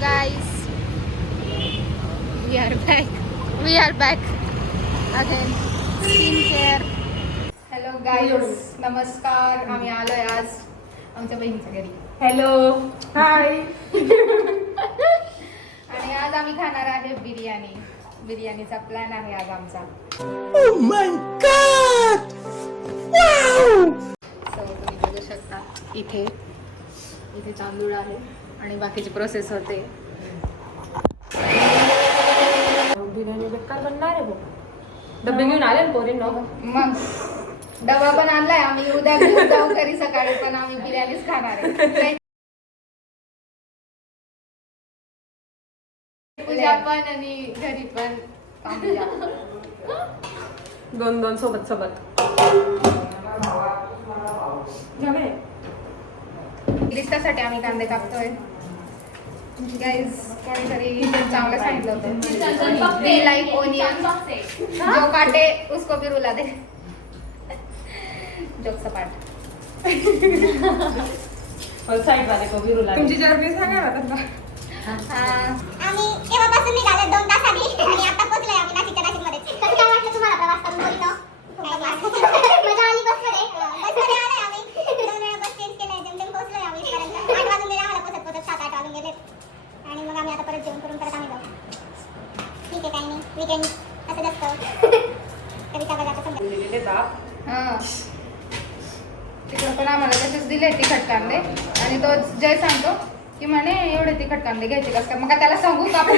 guys, we are back again. Skin care. Hello guys, नमस्कार. आम्ही आलोय आज आमच्या बहिणीच्या घरी. हॅलो, हाय. आणि आज आम्ही खाणार आहे बिर्याणी. बिर्याणीचा प्लॅन आहे आज आमचा. Oh my God! Wow! So तुम्ही बघू शकता इथे तांदूळ आहे आणि बाकीची प्रोसेस होते. बिर्याणी बेकार बनणार आहे बघ. डबे घेऊन आले ना पोरी नो. मग डबा पण आणलाय आम्ही. उद्या घेऊन जाऊ घरी. सकाळी पण आम्ही बिर्याणीच खाणार आहे. पूजा पण आणि घरी पण दोन सोबत रिश्त्यासाठी आम्ही कांदे कापतोय. गाइस कोणीतरी चांगलं सांगितलं होतं, बी लाइक ओनियन, जो काटे उसको भी रुला दे. जोक सपाट. साईड वाले को भी रुला. तुमची जर्नी सांगा ना त्यांना. आम्ही केव्हापासून निघालो 2 तास आधी आणि आता पोहोचलोय आम्ही नाशिकमध्ये. कसं काय वाटलं तुम्हाला प्रवास करून बोलतो? मजा आली बसमध्ये आलोय आम्ही. 2 वेळा बस चेंज केलंय. जेमतेम पोहोचलोय आम्ही इथपर्यंत. 8 वाजून गेले आम्हाला पोहोचत 7-8 वाजून गेले. आणि मग आम्ही आता परत जेवण करून परत आम्ही जाऊ. ठीक आहे, काही नाही. वीकेंड असं असतं. कविता बघा समजा. तिकडं पण आम्हाला तसेच दिले तिखट कांदे. आणि तो जय सांगतो की म्हणे एवढे तिखट कांदे घ्यायचे कसं काय. मग त्याला सांगू कापून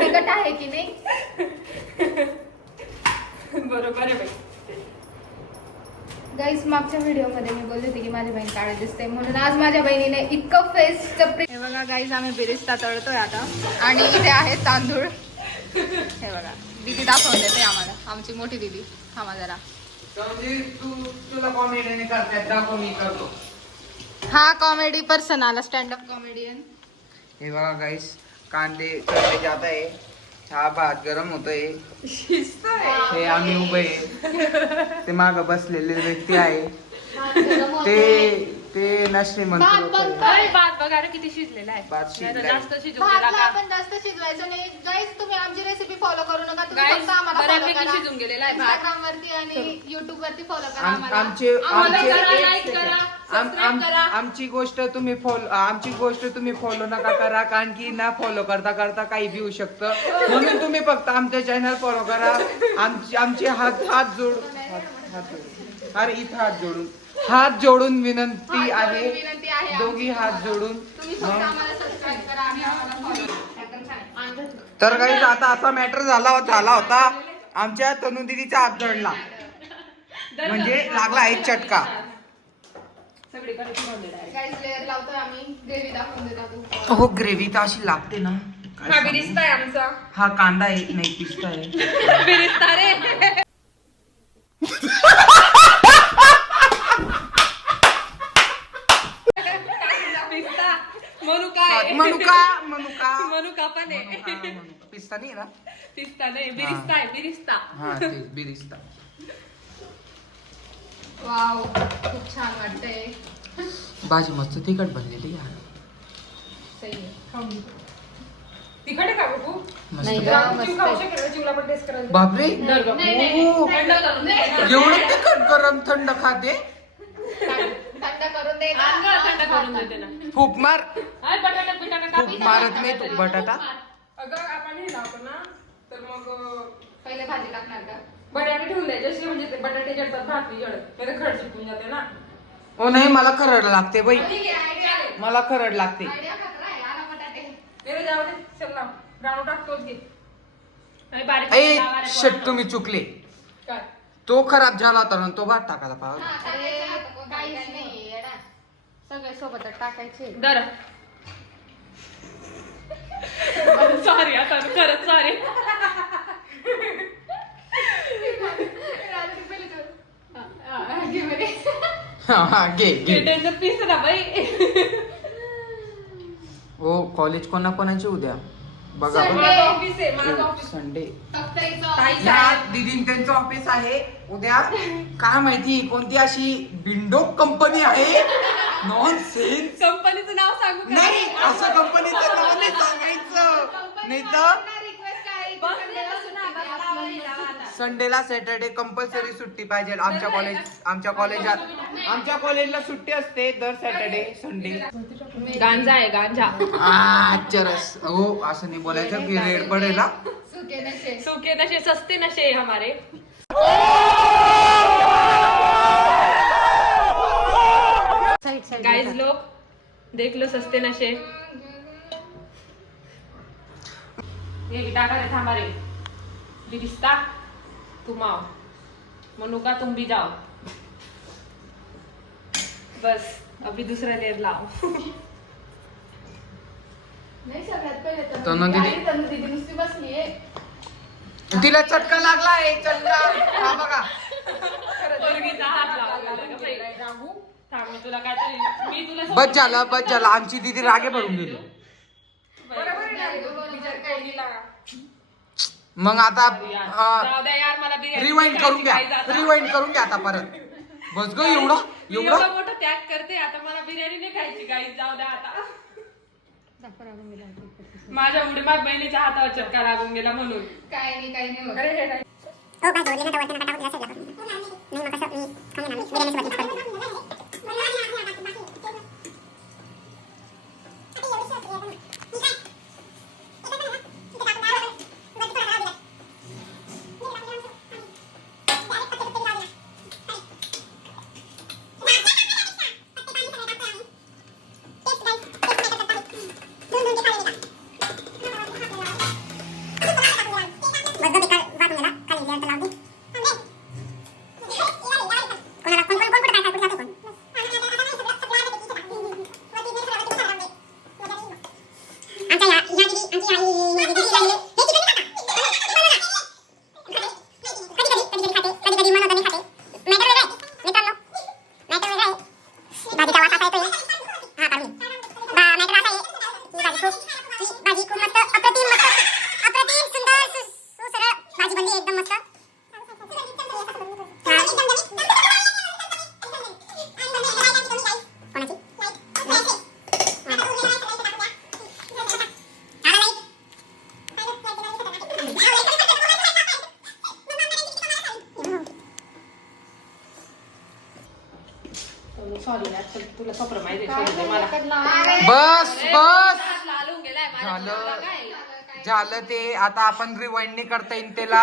तिखट आहे की नाही. बरोबर आहे बाई. गाईस मागच्या व्हिडिओमध्ये मी बोलली होती की माझी बहीण काळी दिसते म्हणून आज माझ्या बहिणीने इतकं हे बघा गाईस, आम्ही बिरिस्ता तळतोय आता. आणि इथे आहे तांदूळ. हे बघा, दीदी दाखवून देते आम्हाला, आमची मोठी दीदी. थांबा जरा. तुला कॉमेडी नाही करता दाखव, मी करतो. हा कॉमेडी पर्सन आला, स्टँड अप कॉमेडियन. हे बघा गाईस, कांदे तळले जात आहे. हा भात गरम होतोय. हे आम्ही उभे आहे. ते माग बसलेले व्यक्ती आहे. ते नसले म्हणतो. भात बघा रे किती शिजलेला आहे. भात शिजलाय. जास्त शिजू भातला आपण जास्त शिजवायचं नाही. गाईस तुम्ही आमची रेसिपी फॉलो करू नका. तुम्ही फक्त आम्हाला follow बऱ्यापैकी करा. शिजून गेलेला आहे भात. Instagram वरती आणि YouTube वरती फॉलो करा आम्हाला. आमची गोष्ट तुम्ही फॉलो नका करा, कारण की ना फॉलो करता करता काही बी होऊ शकतं. म्हणून तुम्ही फक्त आमच्या चॅनल फॉलो करा. आमचे हात जोडून अरे इथं हात जोडून विनंती आहे. दोघी हात जोडून. तुम्ही फक्त आम्हाला सबस्क्राईब करा आणि आम्हाला फॉलो. एकदम छान. तर काही आता असा मॅटर झाला होता. आमच्या तनू दीदीचा हात जोडला म्हणजे लागला एक चटका. गाईस लेअर लावतोय आम्ही. ग्रेव्ही दाखवून देतो. हो, ग्रेव्ही तर अशी लागते ना. हा बिरिस्ता आहे आमचा. हा कांदा आहे, नाही पिस्ता आहे. बिरिस्ता रे. मनुका पण आहे. पिस्ता नाही ना. पिस्ता नाही, बिरिस्ता आहे. बिरिस्ता. हा तेच बिरिस्ता. वाव, खूप छान वाटतंय. भाजी मस्त तिखट बनलेली आहे. सही आहे. तिखट आहे का बाबू? नाही मस्त. गं, जीव खाऊ शकेल, जीवला पण टेस्ट करायला. बापरे, नाही. ओ, थंड करून दे. एवढं तिखट गरम थंड खाते. थंड करून दे. थंड करून देते ना. फूक मार. हाय बटाटा पिटाटा फूक कापी. मारत नाही तू बटाटा. अगं आपण हे लावतो ना, तर मग पहिले भाजी टाकणार का? बटाटे ठेवून द्यायचे असे, म्हणजे ते बटाटे जळतात, भात जळत नाही तर खड चिपकून जाते ना. ओ नाही, मला खरड लागते बाई. आयडिया मला खरड लागते. खतरा आहे. आला बटाटे. नाही जाऊ दे, चल ना राणू टाकतोच घे. आणि बारीक ए लावायला शट, तुम्ही चुकले. काय तो खराब झाला होता ना, तो भात टाकायला पाहिजे. अरे काहीच नाही येडा. सगळे सोबतच टाकायचे. दर सॉरी आता खरंच सॉरी. हा घे घे. पीस ना बाई. हो, कॉलेज कोणाची उद्या? बघा Sunday. ऑफिस आहे माझं ऑफिस. संडे फक्त इथं ताईचं या दीदीन त्यांचं ऑफिस आहे उद्या. काय माहिती कोणती अशी बिंडोक कंपनी आहे. Non sense. कंपनीचं नाव सांगू का? नाही असं कंपनीचं नाव नाही सांगायचं. नाही तर रिक्वेस्ट आहे बस संडेला नाही सुट्टी बस द्या. लावायला आता. संडेला सॅटर्डे कंपल्सरी सुट्टी पाहिजे आमच्या कॉलेजला सुट्टी असते दर सॅटर्डे संडे. गांजा आहे गांजा. चरस हो असं नाही बोलायचं की रेड पडेल हा. सुके नशे. सूखे नशे सस्ते नशे है हमारे. गाइस लोग देख लो सस्ते नशे. ये भी टाका रे थांबा रे. बिरिस्ता तुम आओ. मनुका तुम भी जाओ. बस अभी दूसरा लेयर लाओ. नाही सगळ्यात पहिले तनु दीदी. तनु दीदी नुसती बसलीये. तिला चटका लागलाय चटका हा बघा. पोरगीचा हात लावला का बाई? थांब मी तुला काहीतरी मी तुला बस झालं आमची दीदी रागे भरून गेली. मग आता जाऊ द्या यार मला बिर्याणी रिवाइंड करून घ्या खायची आता. रिवाइंड करून घ्या आता परत. बस ग एवढं मी एवढं एवढं मोठं त्याग करते आता मला बिर्याणी नाही खायची गाईस. जाऊ द्या आता. माझ्यामुळे माझ्या बहिणीच्या हातावर चटका लागून गेला म्हणून. काही नाही होत. हो काय जोडले ना तर वरती नका टाकू द्या साईडला. नाही मग कसं मी खाणे ना बिर्याणी सोबत करू. सॉरी यार चल, तुला सप्र माहिती आहे, सोडून दे मला. बस बस हात लालून गेलाय माझ्या झालं. मुलाला काय? झालं ते. आता आपण रिवाइंड नाही करता येईल त्याला.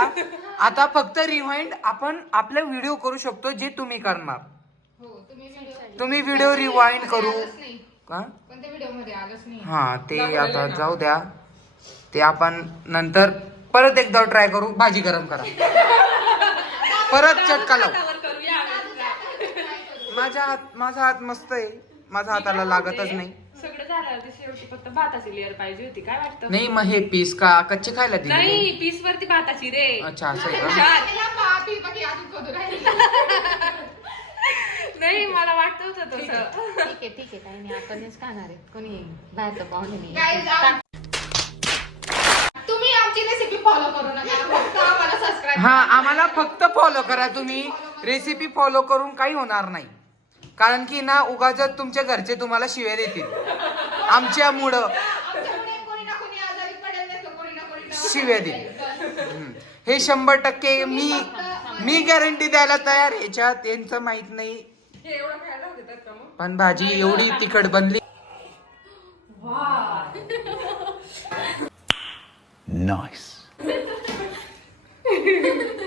आता फक्त रिवाइंड आपण आपले व्हिडिओ करू शकतो जे तुम्ही करणार. हो तुम्ही व्हिडिओ रिवाइंड करू नाही. का. पण ते व्हिडिओ मध्ये आलंच नाही. हा ते आता जाऊ द्या. ते आपण नंतर परत एकदा ट्राय करू. भाजी गरम करा परत चटका लावू. हातावर करूया. माझा हात मस्त आहे. माझ्या हाताला लागतच नाही. सगळं झालं ते शेवटी फक्त भाताची लेअर पाहिजे होती. काय वाटतं? नाही मग हे पीस का कच्चे खायला दिले. नाही पीस वरती भाताची रे. अच्छा असं आहे का. तिला पापी बाकी अजून कधी राहिली. नाही मला वाटत होतं तसं. ठीक आहे काही नाही आपणच खाणार आहे कोणी बाहेरचं पाहुणे नाही. Guys, तुम्ही आमची रेसिपी फॉलो करू नका. फक्त आम्हाला सबस्क्राईब. हा आम्हाला फक्त फॉलो करा. तुम्ही रेसिपी फॉलो करून काही होणार नाही. कारण की ना उगाच तुमच्या घरचे तुम्हाला शिव्या देतील आमच्यामुळं. कोणी ना कोणी आजारी पडेल नाही तर कोणी ना कोणी शिव्या देईल. हे 100% मी गॅरंटी द्यायला तयार. याच्यात यांचं माहित नाही. हे एवढं खायला देतात का मग? पण भाजी एवढी तिखट बनली. नाईस.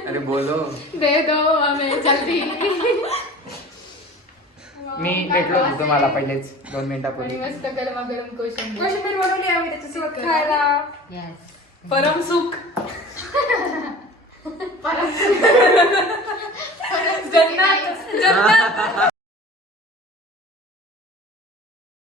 अरे बोलो. दे दो हमें जल्दी. मी भेटलो होतो तुम्हाला पहिलेच 2 मिनिटापूर्वी. आणि मस्त गरमागरम कोशिंबीर. कोशिंबीर बनवली आम्ही त्याच्यासोबत खायला. Yes. परम सुख. जन्नत.